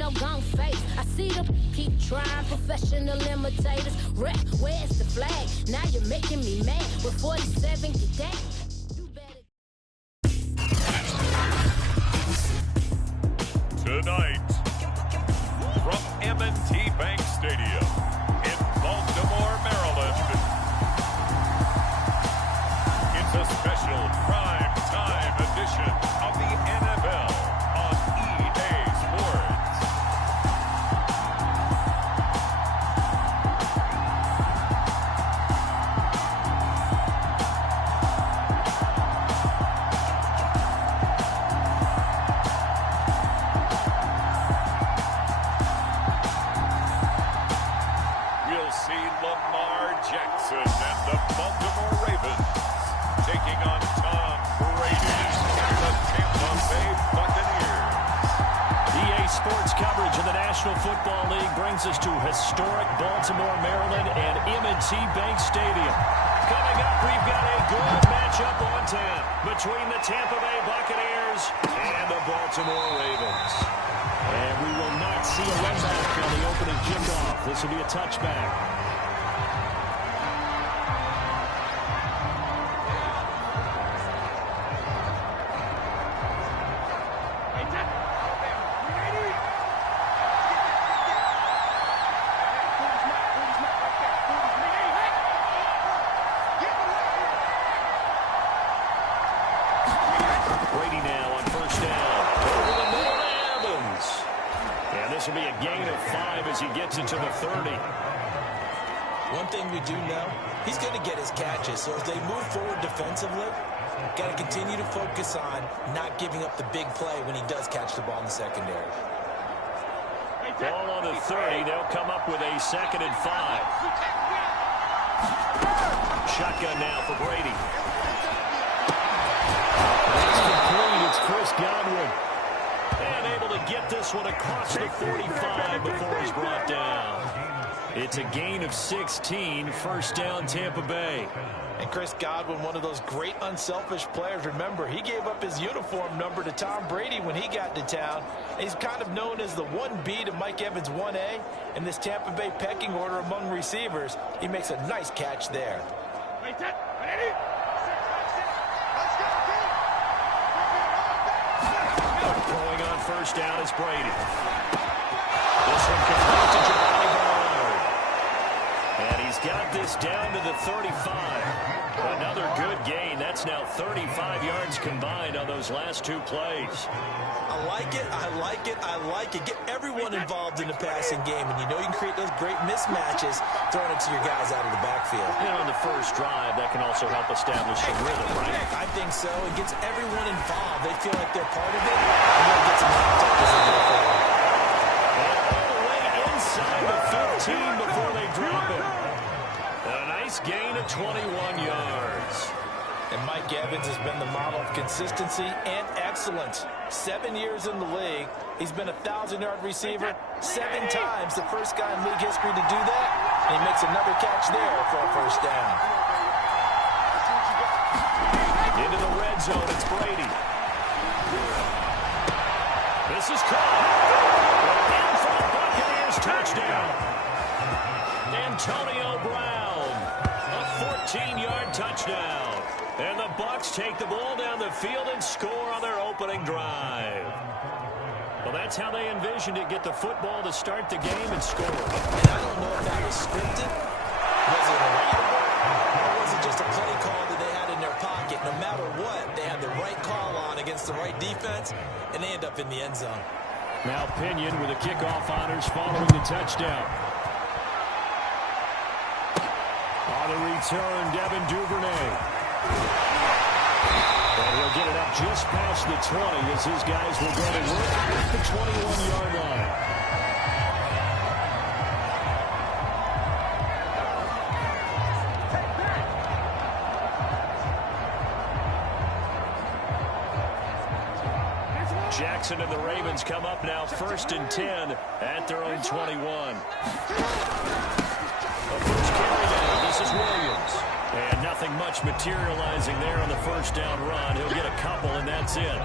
no gon' face. I see them keep trying, professional imitators. Rep, where's the flag? Now you're making me mad. With 47, get down. Tonight, from M&T Bank Stadium in Baltimore, Maryland, it's a special prime time edition of the NFL on EA Sports. We'll see Lamar Jackson and the Baltimore Ravens taking on Tom Brady and the Tampa Bay Buccaneers. EA Sports coverage of the National Football League brings us to historic Baltimore, Maryland and M&T Bank Stadium. Coming up, we've got a good matchup on tap between the Tampa Bay Buccaneers and the Baltimore Ravens. And we will not see a run back on the opening kickoff. This will be a touchback. Brady now on first down. Over the middle to Evans. And this will be a gain of 5 as he gets into the 30. One thing we do know, he's going to get his catches. So as they move forward defensively, got to continue to focus on not giving up the big play when he does catch the ball in the secondary. Ball on the 30. They'll come up with a 2nd and 5. Shotgun now for Brady. That's complete. It's Chris Godwin. And able to get this one across the 45 before he's brought down. It's a gain of 16. First down, Tampa Bay. And Chris Godwin, one of those great unselfish players. Remember, he gave up his uniform number to Tom Brady when he got to town. He's kind of known as the 1B to Mike Evans' 1A. In this Tampa Bay pecking order among receivers, he makes a nice catch there. Going on first down is Brady. This one complete to Giovanni Bernard. And he's got this down to the 35. Another good gain. That's now 35 yards combined on those last 2 plays. I like it, I like it, I like it. Get everyone involved in the passing game, and you know you can create those great mismatches throwing it to your guys out of the backfield. And on the first drive, that can also help establish some rhythm, right? I think so. It gets everyone involved. They feel like they're part of it, and then it gets them knocked up as they go forward. And all the way inside the 15 before they drop it. A nice gain of 21 yards. And Mike Evans has been the model of consistency and excellence. 7 years in the league. He's been a 1,000-yard receiver 7 times, the first guy in league history to do that. And he makes another catch there for a first down. Into the red zone, it's Brady. This is caught. In front, Buccaneers touchdown. Antonio Brown, a 14-yard touchdown. And the Bucs take the ball down the field and score on their opening drive. Well, that's how they envisioned it. Get the football to start the game and score. And I don't know if that was scripted. Was it readable? Or was it just a play call that they had in their pocket? No matter what, they had the right call on against the right defense, and they end up in the end zone. Now Pinion with the kickoff honors following the touchdown. On the return, Devin Duvernay. And he'll get it up just past the 20 as his guys will go to work at the 21-yard line. Jackson and the Ravens come up now 1st and 10 at their own 21. The first carry down. This is Williams. And nothing much materializing there on the first down run. He'll get a couple, and that's it.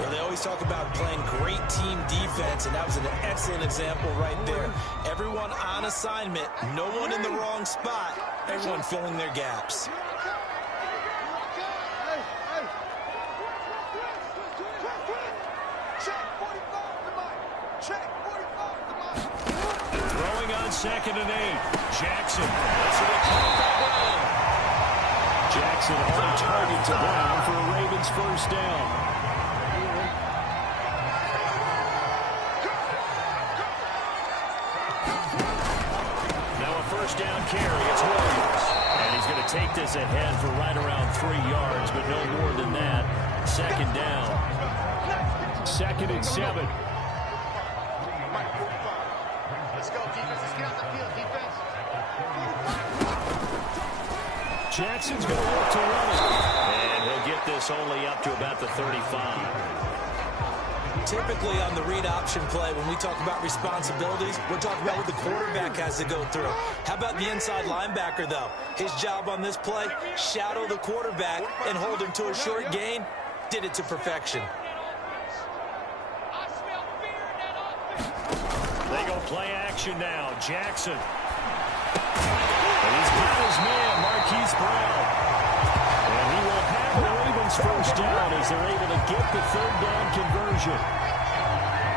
Well, they always talk about playing great team defense, and that was an excellent example right there. Everyone on assignment, no one in the wrong spot, everyone filling their gaps. Throwing on 2nd and 8. Jackson. That's it. Brown. Jackson on target to Brown for a Ravens first down. First down carry, it's Williams. And he's going to take this ahead for right around 3 yards, but no more than that. 2nd down. 2nd and 7. Let's go, defense. Let's get out the field, defense. Jackson's going to work to run it. And he'll get this only up to about the 35. Typically on the read option play, when we talk about responsibilities, we're talking about what the quarterback has to go through. How about the inside linebacker, though? His job on this play, shadow the quarterback and hold him to a short gain. Did it to perfection. They go play action now. Jackson. And he's got his man, Marquise Brown. And he will have the Ravens first down as they're able to get the 3rd down conversion.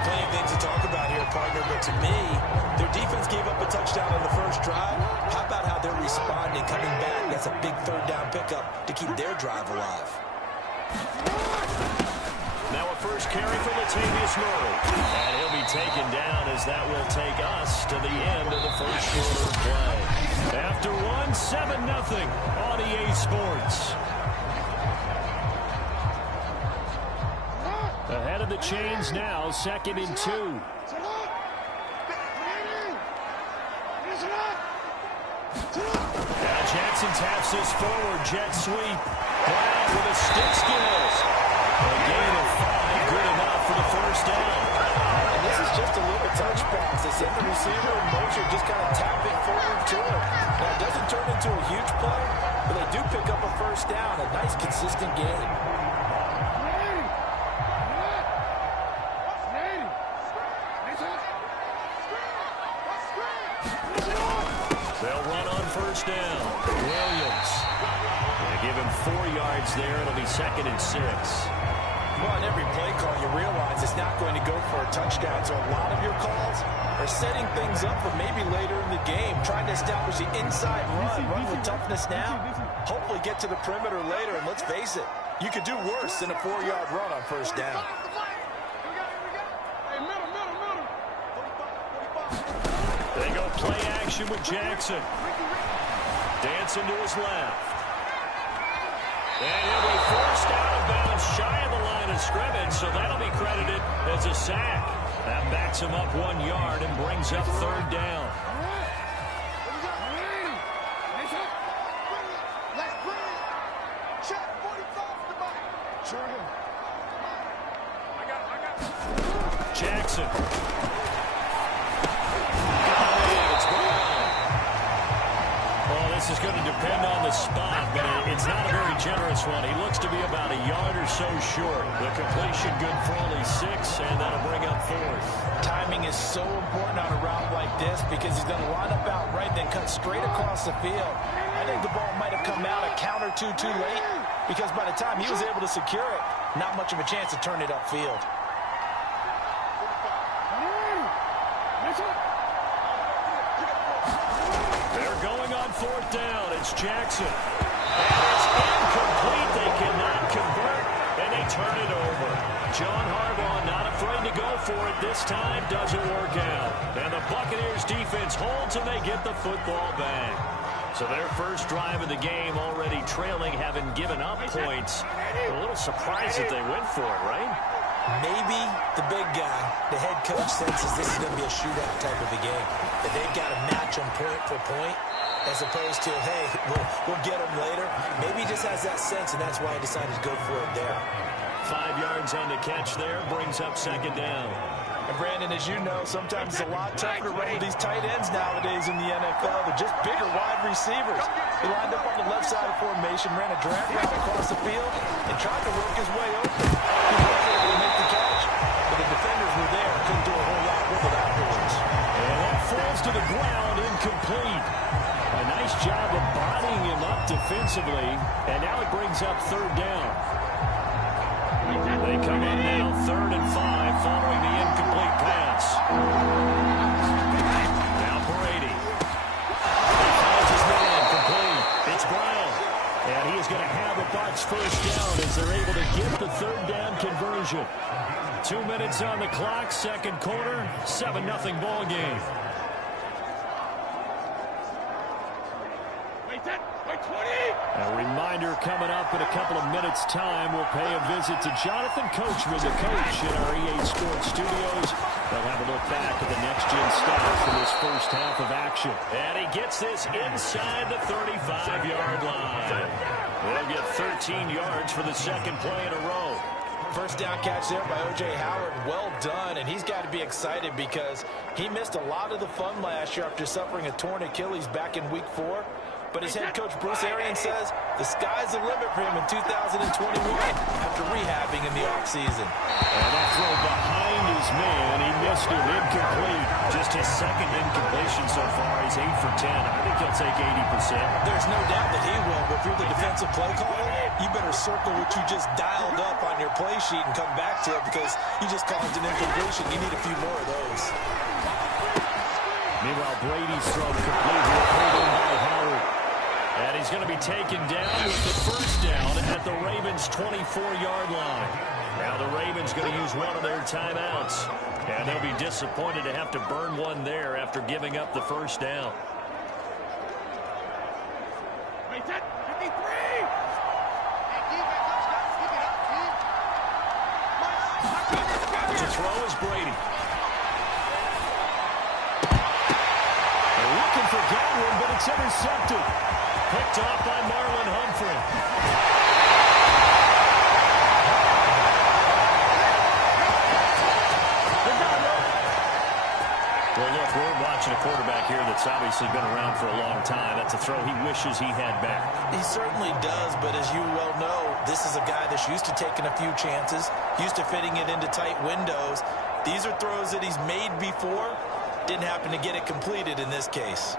Plenty of things to talk about here, partner, but to me, their defense gave up a touchdown on the first drive. How about how they're responding, coming back? That's a big 3rd down pickup to keep their drive alive. Now a first carry for Latavius Murray. And he'll be taken down as that will take us to the end of the first quarter of play. After one, 7-0 on EA Sports. Ahead of the chains now, 2nd and 2. Now Jackson taps this forward, jet sweep. Brown with a stick skills. A gain of 5, good enough for the first down. And this is just a little touch pass. They send the receiver in motion, just kind of tap it forward to him. Now it doesn't turn into a huge play, but they do pick up a first down, a nice consistent gain. They'll run on first down. Williams. They give him 4 yards there. It'll be 2nd and 6. Well, on every play call, you realize it's not going to go for a touchdown. So a lot of your calls are setting things up for maybe later in the game, trying to establish the inside run with toughness now. Hopefully get to the perimeter later, and let's face it, you could do worse than a 4-yard run on first down. They go play action with Jackson. Dancing to his left. And he'll be forced out of bounds shy of the line of scrimmage, so that'll be credited as a sack. That backs him up 1 yard and brings up 3rd down. Jackson. This is going to depend on the spot, but it's not a very generous one. He looks to be about a yard or so short. The completion good for only 6, and that'll bring up 4th. Timing is so important on a route like this because he's going to line up out right, then cut straight across the field. I think the ball might have come out a count or two too late because by the time he was able to secure it, not much of a chance to turn it upfield. They're going on 4th down. It's Jackson. And it's incomplete. They cannot convert, and they turn it over. John Harbaugh not afraid to go for it this time. Doesn't work out. And the Buccaneers defense holds, and they get the football back. So their first drive of the game already trailing, having given up points. A little surprised that they went for it, right? Maybe the big guy, the head coach, senses this is going to be a shootout type of a game. That they've got to match them point for point as opposed to, hey, we'll get them later. Maybe he just has that sense, and that's why he decided to go for it there. 5 yards on the catch there, brings up 2nd down. And Brandon, as you know, sometimes it's a lot tougher to run with these tight ends nowadays in the NFL. They're just bigger wide receivers. He lined up on the left side of formation, ran a drag route across the field, and tried to work his way open. He was able to make the incomplete. A nice job of bodying him up defensively, and now it brings up third down. They come up now 3rd and 5 following the incomplete pass. Now Brady. He finds his man complete. It's Brown. And he is going to have a Bucs first down as they're able to get the third down conversion. 2 minutes on the clock, second quarter, 7-0 ball game. A reminder coming up in a couple of minutes' time. We'll pay a visit to Jonathan Coachman, the coach in our EA Sports studios. They'll have a look back at the next-gen stats for this first half of action. And he gets this inside the 35-yard line. They'll get 13 yards for the second play in a row. First down catch there by O.J. Howard. Well done, and he's got to be excited because he missed a lot of the fun last year after suffering a torn Achilles back in Week 4. But his head coach, Bruce Arians, says the sky's the limit for him in 2021 after rehabbing in the offseason. And that throw behind his man, he missed it, incomplete. Just his second incompletion so far. He's 8 for 10. I think he'll take 80%. There's no doubt that he will, but if you're the defensive play caller, you better circle what you just dialed up on your play sheet and come back to it because you just called it an incompletion. You need a few more of those. Meanwhile, Brady's throw complete here, pulled in by Howard. And he's going to be taken down with the first down at the Ravens' 24-yard line. Now the Ravens going to use one of their timeouts. And they'll be disappointed to have to burn one there after giving up the first down. To throw is Brady. They're looking for Godwin, but it's intercepted. Picked off by Marlon Humphrey. Well, look, we're watching a quarterback here that's obviously been around for a long time. That's a throw he wishes he had back. He certainly does, but as you well know, this is a guy that's used to taking a few chances, used to fitting it into tight windows. These are throws that he's made before. Didn't happen to get it completed in this case.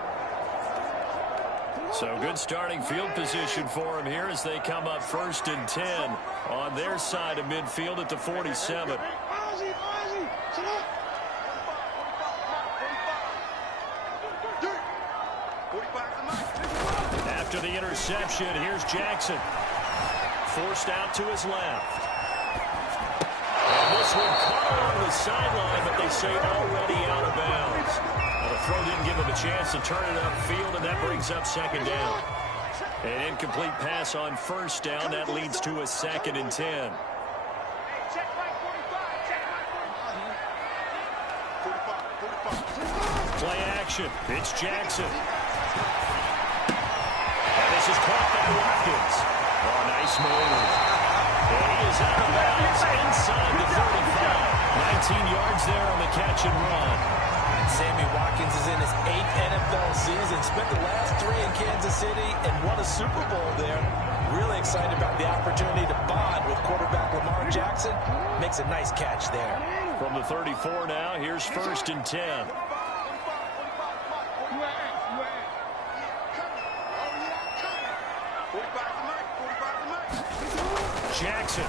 So good starting field position for him here as they come up 1st and 10 on their side of midfield at the 47. After the interception, here's Jackson. Forced out to his left. And this one caught along the sideline, but they say already out of bounds. The throw didn't give him a chance to turn it upfield, and that brings up second down. An incomplete pass on first down. That leads to a 2nd and 10. Play action. It's Jackson. And this is caught by Watkins. Oh, nice move. And he is out of bounds inside the 35. 19 yards there on the catch and run. Sammy Watkins is in his 8th NFL season, spent the last 3 in Kansas City, and won a Super Bowl there. Really excited about the opportunity to bond with quarterback Lamar Jackson. Makes a nice catch there. From the 34 now, here's 1st and 10. Jackson.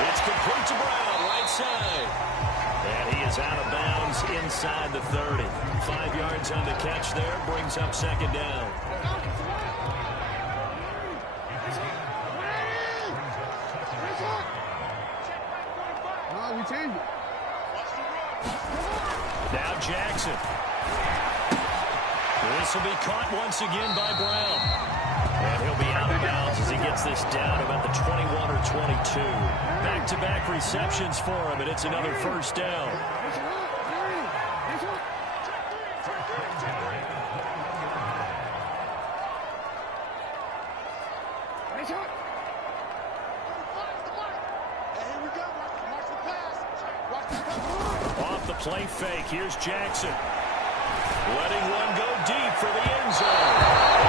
It's complete to Brown, right side. And he is out of bounds inside the 30. 5 yards on the catch there, brings up second down. Now Jackson. This will be caught once again by Brown. And he'll be out of bounds as he gets this down about the 21 or 22. Back-to-back receptions for him, and it's another first down. Off the play fake, here's Jackson. Letting one go deep for the end zone.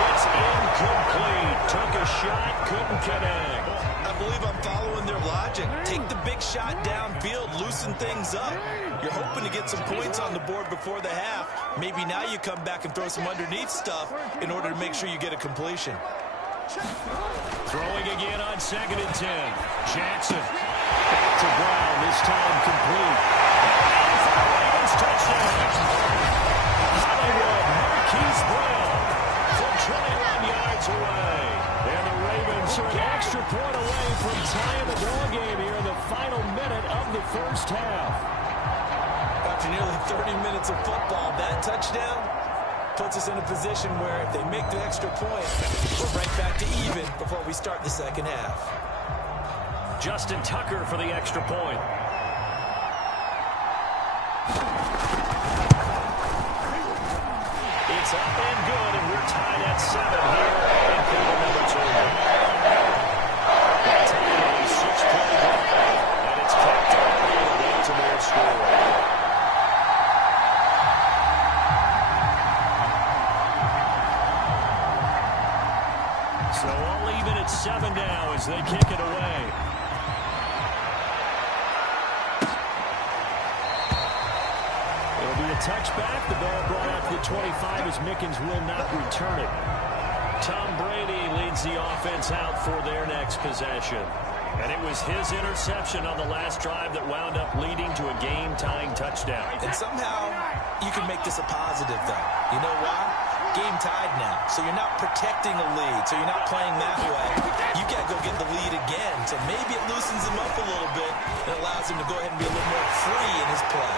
It's incomplete. Took a shot, couldn't connect. A believe I'm following their logic. Take the big shot downfield, loosen things up. You're hoping to get some points on the board before the half. Maybe now you come back and throw some underneath stuff in order to make sure you get a completion. Throwing again on 2nd and 10. Jackson. Back to Brown, this time complete. Ravens touchdown. Hollywood, Marquise Brown from 21 yards away. And the Ravens are an extra point away from tying the ball game here in the final minute of the first half. After nearly 30 minutes of football, that touchdown puts us in a position where if they make the extra point, we're right back to even before we start the second half. Justin Tucker for the extra point. It's up and good, and we're tied at 7 here in quarter number 2. That's a 6-point drive, and it's kept early in the Baltimore score. So all even at 7 now as they kick it away. It'll be a touchback. The ball brought out to the 25 as Mickens will not return it. Tom Brady leads the offense out for their next possession. And it was his interception on the last drive that wound up leading to a game-tying touchdown. And somehow you can make this a positive, though. You know why? Game tied now, so you're not protecting a lead, so you're not playing that way. You got to go get the lead again, so maybe it loosens him up a little bit and allows him to go ahead and be a little more free in his play.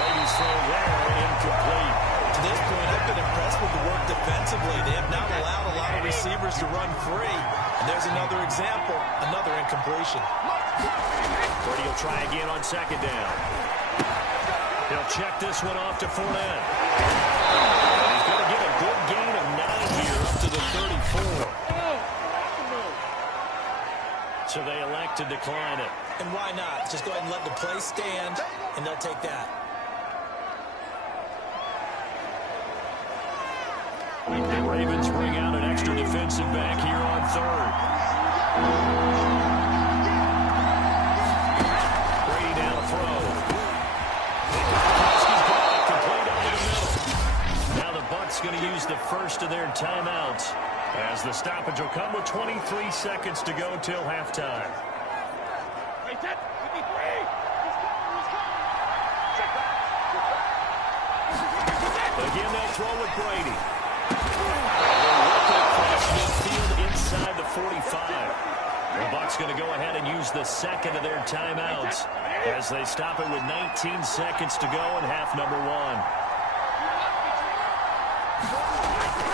Brady's throw there, incomplete. To this point, I've been impressed with the work defensively. They have not allowed a lot of receivers to run free, and there's another example, another incompletion. Brady will try again on 2nd down. He'll check this one off to Fournette. He's going to get a good gain of 9 here up to the 34. So they elect to decline it. And why not? Just go ahead and let the play stand, and they'll take that. The Ravens bring out an extra defensive back here on 3rd. Brady down to throw. Complete over the middle. Now the Bucs going to use the first of their timeouts as the stoppage will come with 23 seconds to go till halftime. Again, they'll throw with Brady. Midfield inside the 45. The Bucs going to go ahead and use the second of their timeouts as they stop it with 19 seconds to go in half number 1.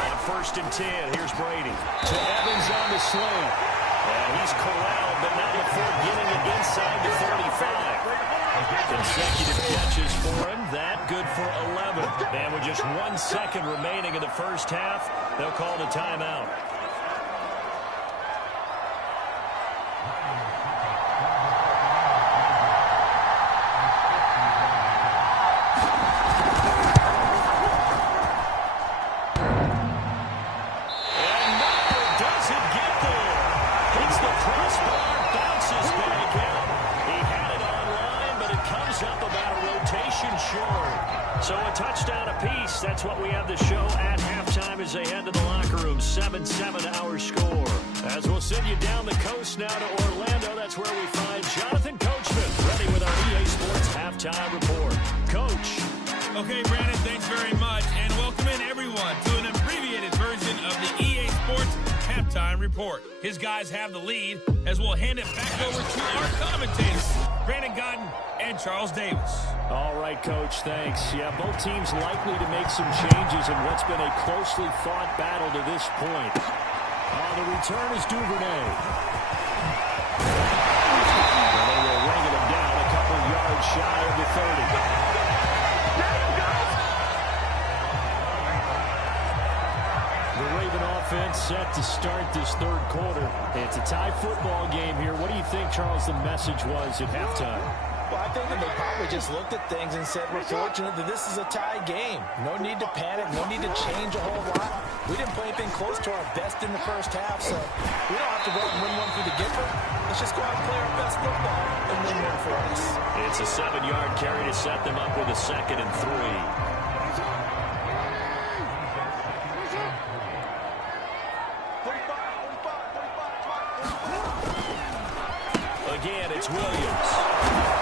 On 1st and 10, here's Brady. To Evans on the slant. And he's corralled, but not before getting it inside the 35. Consecutive catches for him. That good for 11. And with just 1 second remaining in the first half, they'll call the timeout. And now does it get there? Hits the crossbar, bounces back out. He had it online, but it comes up about a rotation short. So a touchdown apiece. That's what we have to show at halftime as they head to the locker room. 7-7 our score. As we'll send you down the coast now to Orlando, that's where we find Jonathan Coachman ready with our EA Sports halftime report. Coach. Okay, Brandon, thanks very much. And welcome in, everyone, to an abbreviated version of the EA Sports halftime report. His guys have the lead as we'll hand it back over to our commentators, Brandon Godden and Charles Davis. All right, Coach, thanks. Yeah, both teams likely to make some changes in what's been a closely fought battle to this point. The return is Duvernay. And they will ring him down a couple yards shy of the 30. The Raven offense set to start this third quarter. It's a tie football game here. What do you think, Charles, the message was at halftime? Well, I think that they probably just looked at things and said, we're fortunate that this is a tie game. No need to panic, no need to change a whole lot. We didn't play anything close to our best in the first half, so we don't have to go out and win one through the Gipper. Let's just go out and play our best football and win one for us. It's a 7-yard carry to set them up with a 2nd and 3. Again, it's Williams.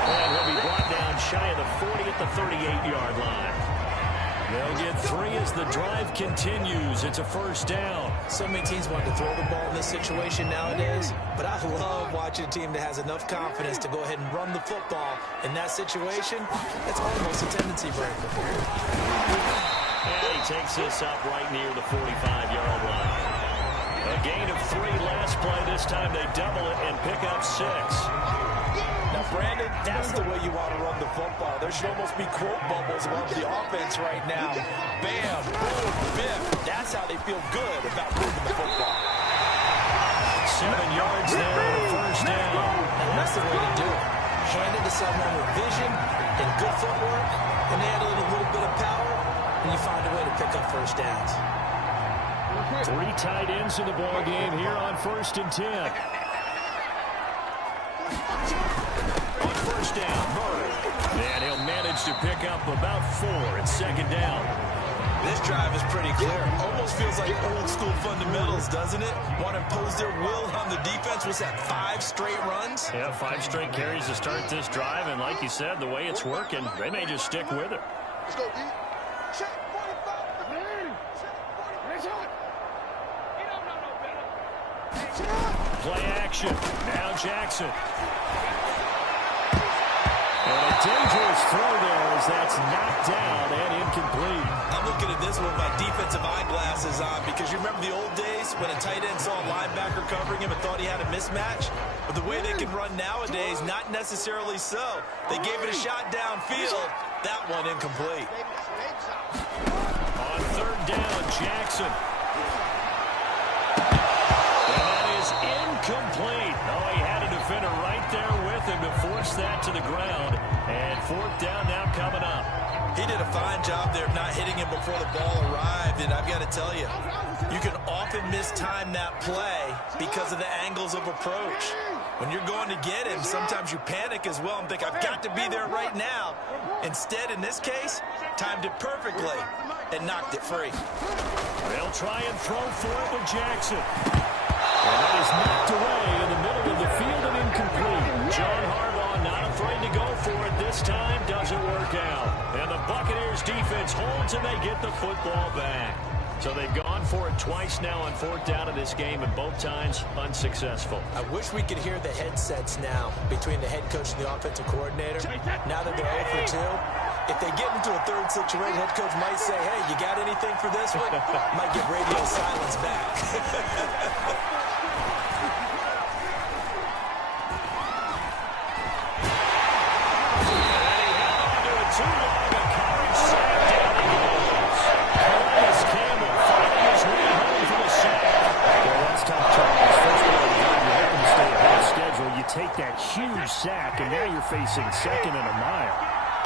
And he'll be brought down shy of the 40 at the 38-yard line. They'll get 3 as the drive continues. It's a 1st down. So many teams want to throw the ball in this situation nowadays, but I love watching a team that has enough confidence to go ahead and run the football. In that situation, it's almost a tendency breaker. And he takes this up right near the 45-yard line. A gain of 3 last play. This time they double it and pick up 6. Now, Brandon, that's the way you want to run the football. There should almost be quote bubbles above the offense right now. Bam, boom, biff. That's how they feel good about moving the football. 7 yards there and a 1st down. And that's the way to do it. Hand it to someone with vision and good footwork, and add a little bit of power, and you find a way to pick up 1st downs. 3 tight ends in the ball game here on 1st and 10. On 1st down, Murray. And he'll manage to pick up about 4. It's 2nd down. This drive is pretty clear. Almost feels like old school fundamentals, doesn't it? Want to impose their will on the defense. Was that 5 straight runs? Yeah, 5 straight carries to start this drive. And like you said, the way it's working, they may just stick with it. Let's go, D. Check 45. Play action. Now Jackson. And a dangerous throw there as that's knocked down and incomplete. I'm looking at this with my defensive eyeglasses on because you remember the old days when a tight end saw a linebacker covering him and thought he had a mismatch? But the way they can run nowadays, not necessarily so. They gave it a shot downfield. That one incomplete. On 3rd down, Jackson. Incomplete. Oh, he had a defender right there with him to force that to the ground. And 4th down now coming up. He did a fine job there of not hitting him before the ball arrived. And I've got to tell you, you can often mistime that play because of the angles of approach. When you're going to get him, sometimes you panic as well and think, I've got to be there right now. Instead, in this case, timed it perfectly and knocked it free. They'll try and throw for it with Jackson. And that is knocked away in the middle of the field and incomplete. John Harbaugh not afraid to go for it this time. Doesn't work out. And the Buccaneers defense holds and they get the football back. So they've gone for it twice now on 4th down in this game, and both times unsuccessful. I wish we could hear the headsets now between the head coach and the offensive coordinator. Now that they're 0 for 2, if they get into a 3rd situation, head coach might say, hey, you got anything for this one? Might get radio silence back. Take that huge sack, and now you're facing 2nd and a mile.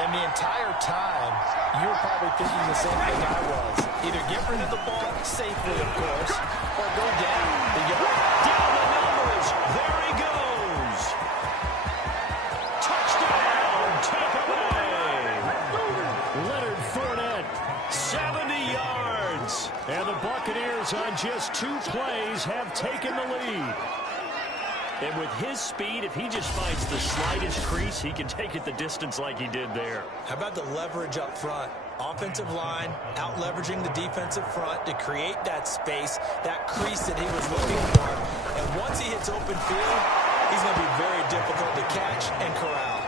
And the entire time, you were probably thinking the same thing I was. Either get rid of the ball safely, of course, or go down the yard. Down the numbers. There he goes. Touchdown, Tampa Bay. Leonard Fournette, 70 yards. And the Buccaneers on just 2 plays have taken the lead. And with his speed, if he just finds the slightest crease, he can take it the distance like he did there. How about the leverage up front? Offensive line out-leveraging the defensive front to create that space, that crease that he was looking for. And once he hits open field, he's going to be very difficult to catch and corral.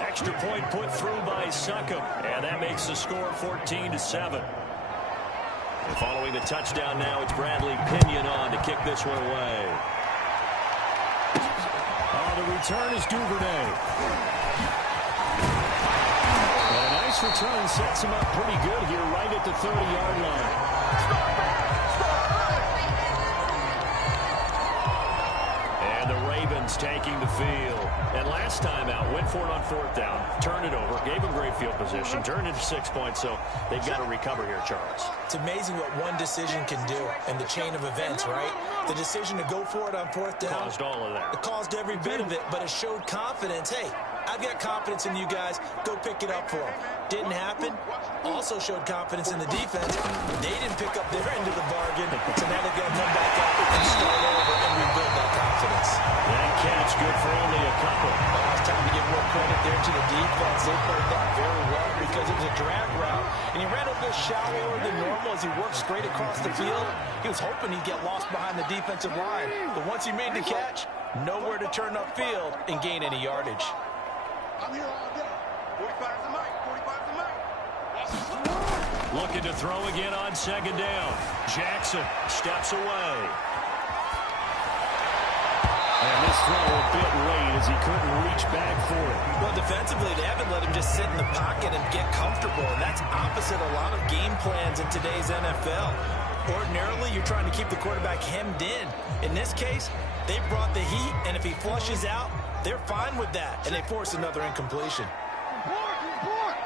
Extra point put through by Succop. And that makes the score 14-7. And following the touchdown now, it's Bradley Pinion on to kick this one away. The return is Duvernay. And a nice return sets him up pretty good here right at the 30-yard line. And the Ravens Evans taking the field. And last time out, went for it on 4th down, turned it over, gave him great field position, turned it to 6 points, so they've got to recover here, Charles. It's amazing what one decision can do in the chain of events, right? The decision to go for it on 4th down. Caused all of that. It caused every bit of it, but it showed confidence. Hey, I've got confidence in you guys. Go pick it up for them. Didn't happen. Also showed confidence in the defense. They didn't pick up their end of the bargain, so now they've got to come back up and start over and rebuild that confidence. That catch good for only a couple. It's time to give more credit there to the defense. They played that very well because it was a drag route, and he ran a little shallower than normal as he worked straight across the field. He was hoping he'd get lost behind the defensive line, but once he made the catch, nowhere to turn upfield and gain any yardage. I'm here all day. 45's the mic. 45's the mic. Looking to throw again on 2nd down. Jackson steps away. And this throw a bit late as he couldn't reach back for it. Well, defensively, they haven't let him just sit in the pocket and get comfortable, and that's opposite a lot of game plans in today's NFL. Ordinarily, you're trying to keep the quarterback hemmed in. In this case, they brought the heat, and if he flushes out, they're fine with that, and they force another incompletion. Report.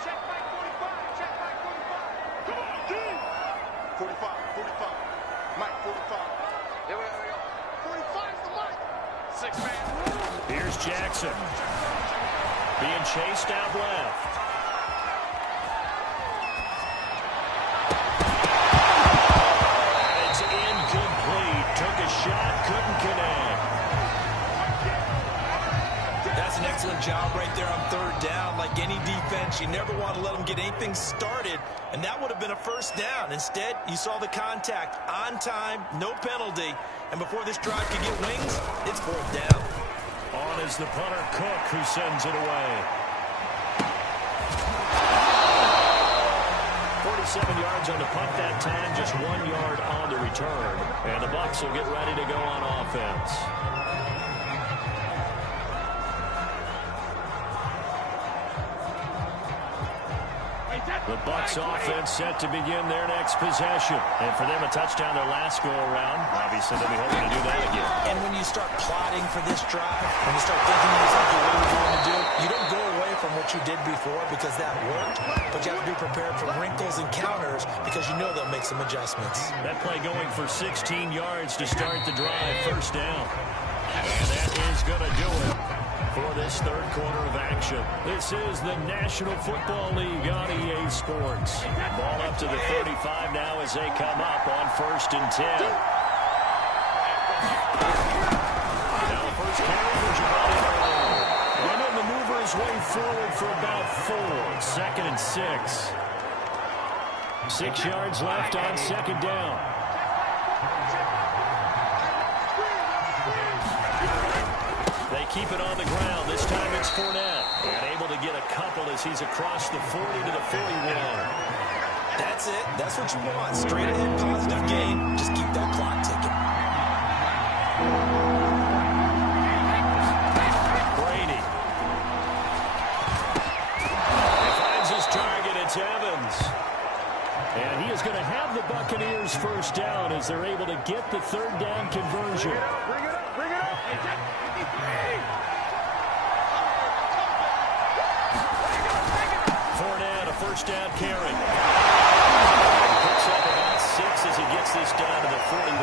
Check back 45. Check back 45. Come on, team. 45. 45. Mike, 45. Here we go. 45's the mic. 6-man. Here's Jackson. Being chased out left. And it's incomplete. Took a shot, couldn't connect. That's an excellent job right there on 3rd down. Like any defense, you never want to let them get anything started, and that would have been a 1st down. Instead, you saw the contact on time, no penalty, and before this drive could get wings, it's 4th down. On is the punter, Cook, who sends it away. 47 yards on the punt that time, just 1 yard on the return, and the Bucs will get ready to go on offense. The Bucs offense set to begin their next possession. And for them, a touchdown their last go-around. Obviously, they'll be hoping to do that again. And when you start plotting for this drive, when you start thinking to yourself what you're going to do, you don't go away from what you did before because that worked, but you have to be prepared for wrinkles and counters because you know they'll make some adjustments. That play going for 16 yards to start the drive, 1st down. And that is going to do it for this 3rd quarter of action. This is the National Football League on EA Sports. Ball up to the 35 now as they come up on 1st and 10. Now the first carry for Giovanni. And he'll maneuver his way forward for about 4. 2nd and 6. 6 yards left on 2nd down. They keep it on the ground. This time it's Fournette. And able to get a couple as he's across the 40 to the 41. That's it. That's what you want. Straight ahead, positive gain. Just keep that clock ticking. Brady. He finds his target. It's Evans. And he is going to have the Buccaneers 1st down as they're able to get the 3rd down conversion. Bring it up. Bring it up. Fournette, a 1st down carry. Picks up about 6 as he gets this down to the 41.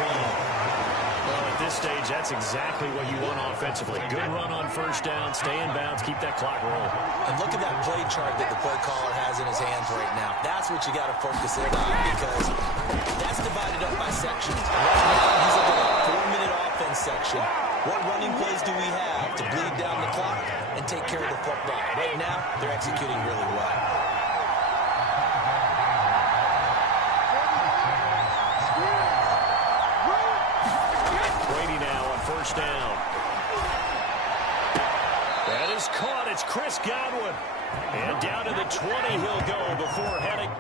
Well, at this stage, that's exactly what you want offensively. Good run on 1st down, stay in bounds, keep that clock rolling. And look at that play chart that the play caller has in his hands right now. That's what you got to focus in on because that's divided up by sections. Right now, he's looking at a 4-minute offense section. What running plays do we have to bleed down the clock and take care of the football? Right now, they're executing really well. Brady now on 1st down. That is caught. It's Chris Godwin. And down to the 20 he'll go before heading.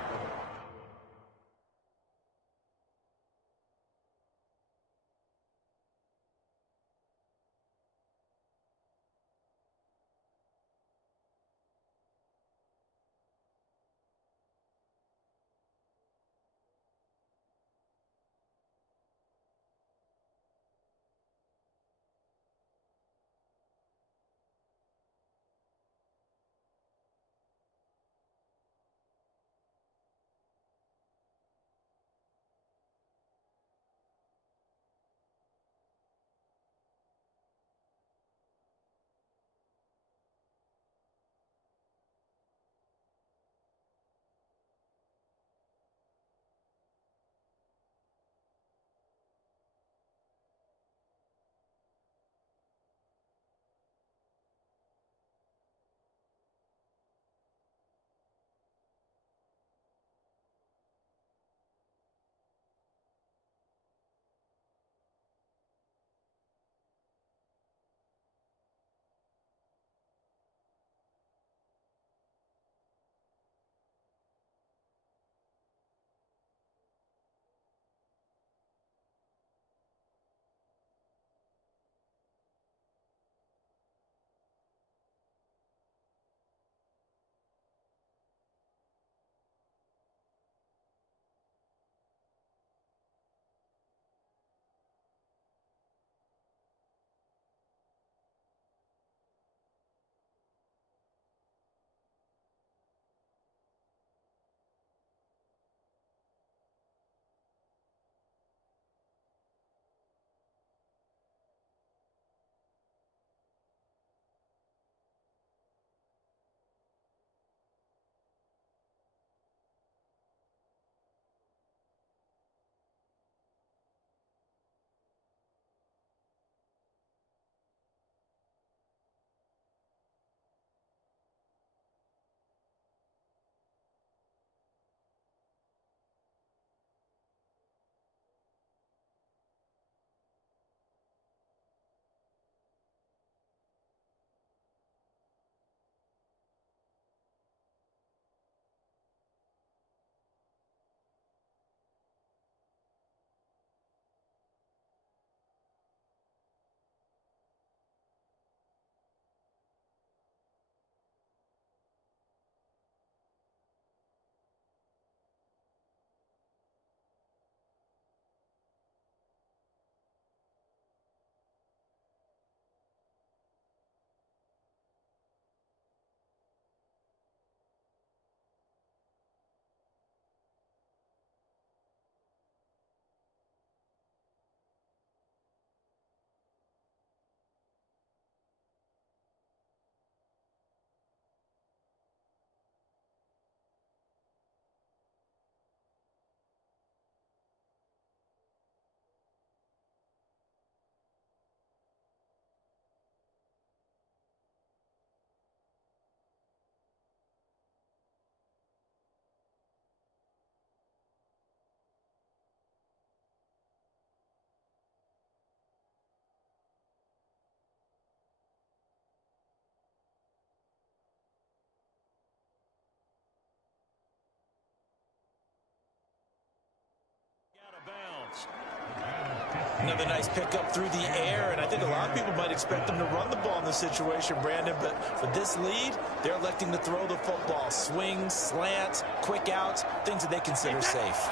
Another nice pickup through the air, and I think a lot of people might expect them to run the ball in this situation, Brandon, but for this lead, they're electing to throw the football. Swings, slants, quick outs, things that they consider safe.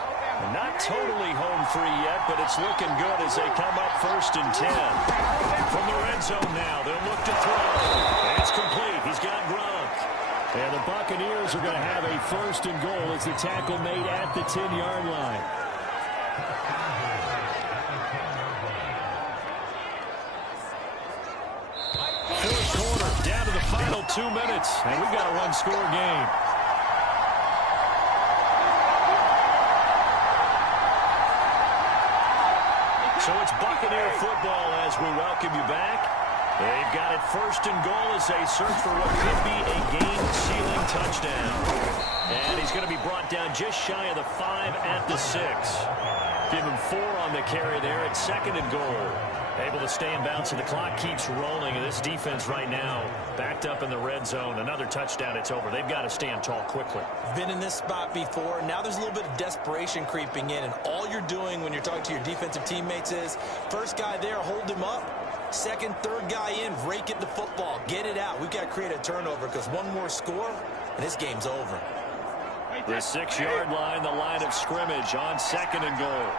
Not totally home free yet, but it's looking good as they come up 1st and 10. From the red zone now, they'll look to throw. It's complete. He's got Gronk. And the Buccaneers are going to have a 1st and goal as the tackle made at the 10-yard line. Fourth quarter, down to the final 2 minutes, and we've got a one-score game. So it's Buccaneer football as we welcome you back. They've got it 1st and goal as they search for what could be a game-sealing touchdown. And he's going to be brought down just shy of the 5 at the 6. Give him 4 on the carry there at 2nd and goal. Able to stay in bounds, and the clock keeps rolling. And this defense right now backed up in the red zone. Another touchdown, it's over. They've got to stand tall quickly. Been in this spot before. Now there's a little bit of desperation creeping in, and all you're doing when you're talking to your defensive teammates is, first guy there, hold him up. Second, third guy in, rake at the football. Get it out. We've got to create a turnover because one more score, and this game's over. The 6-yard line, the line of scrimmage on 2nd and goal.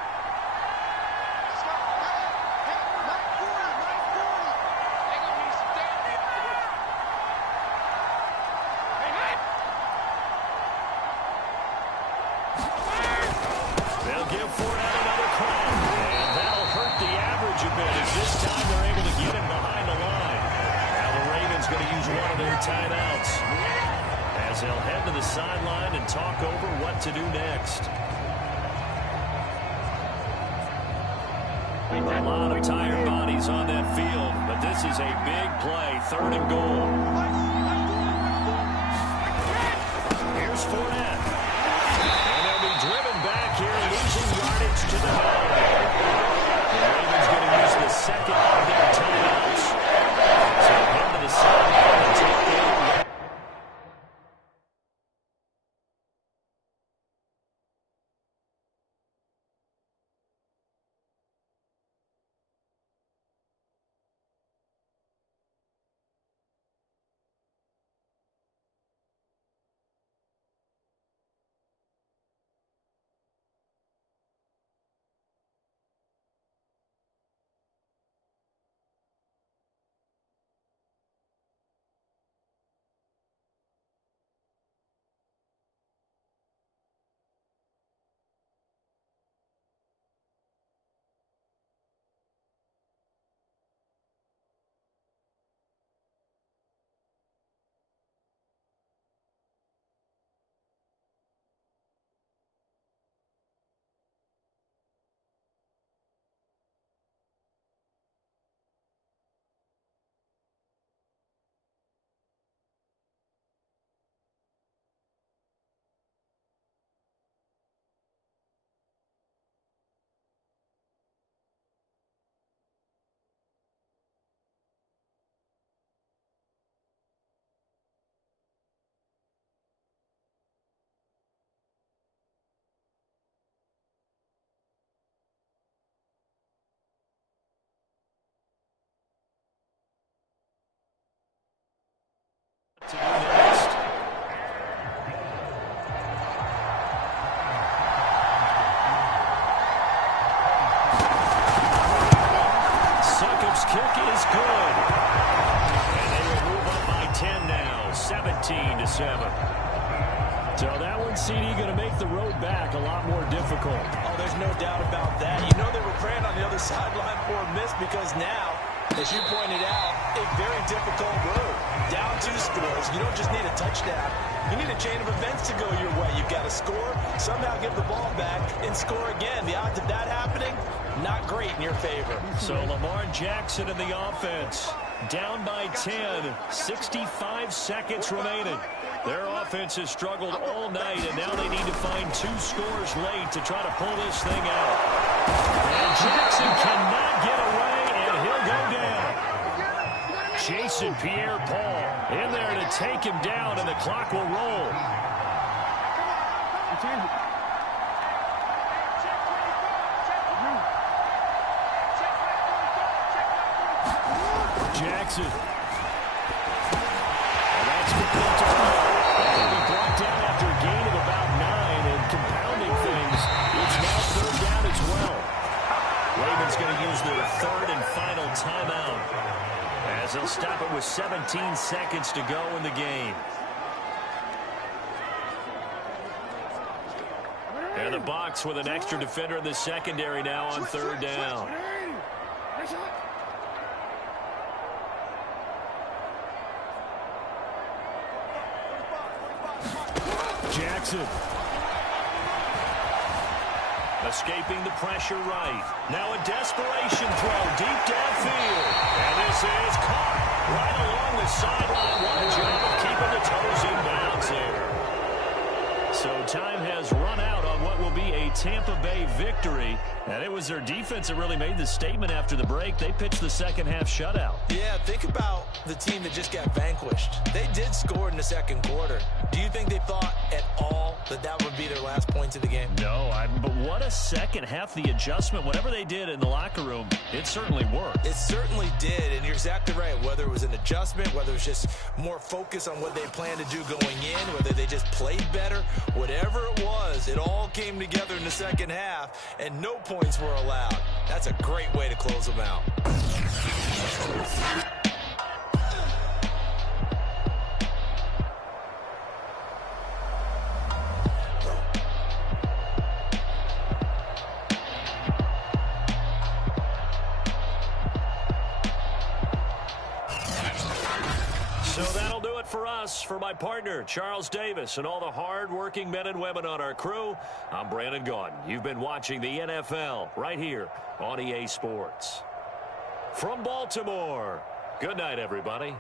Timeouts as they'll head to the sideline and talk over what to do next. A lot of tired bodies on that field, but this is a big play. 3rd and goal. Here's Fournette. And they'll be driven back here, losing yardage to the line. The Ravens going to use the 2nd of their timeouts. So head to the sideline and take the to do next. Succop's kick is good. And they will move up by 10 now, 17-7. So that one, CD, going to make the road back a lot more difficult. Oh, there's no doubt about that. You know they were praying on the other sideline for a miss because now, as you pointed out, a very difficult road. Down 2 scores. You don't just need a touchdown. You need a chain of events to go your way. You've got to score, somehow get the ball back, and score again. The odds of that happening, not great in your favor. So Lamar Jackson in the offense. Down by 10. 65 seconds remaining. Their offense has struggled all night, and now they need to find 2 scores late to try to pull this thing out. And Jackson cannot get away, and he'll go down. Jason Pierre-Paul in there to take him down, and the clock will roll. Jackson. And that's complete to Hall. That'll be brought down after a gain of about 9, and compounding things, it's now third down as well. Ravens going to use their third and final timeout, as they'll stop it with 17 seconds to go in the game. And the box with an extra defender in the secondary now on third down. Jackson. Escaping the pressure right. Now a desperation throw deep downfield. And this is caught right along the sideline. What a job of keeping the toes in bounds there. So time has run out on what will be a Tampa Bay victory. And it was their defense that really made the statement after the break. They pitched the second half shutout. Yeah, think about the team that just got vanquished. They did score in the second quarter. Do you think they thought at all that that would be their last points of the game? No, but what a second half. The adjustment, whatever they did in the locker room, it certainly worked. It certainly did, and you're exactly right. Whether it was an adjustment, whether it was just more focus on what they planned to do going in, whether they just played better, whatever it was, it all came together in the second half, and no points were allowed. That's a great way to close them out. So that'll do it for us. For my partner, Charles Davis, and all the hard-working men and women on our crew, I'm Brandon Gaudin. You've been watching the NFL right here on EA Sports. From Baltimore, good night, everybody.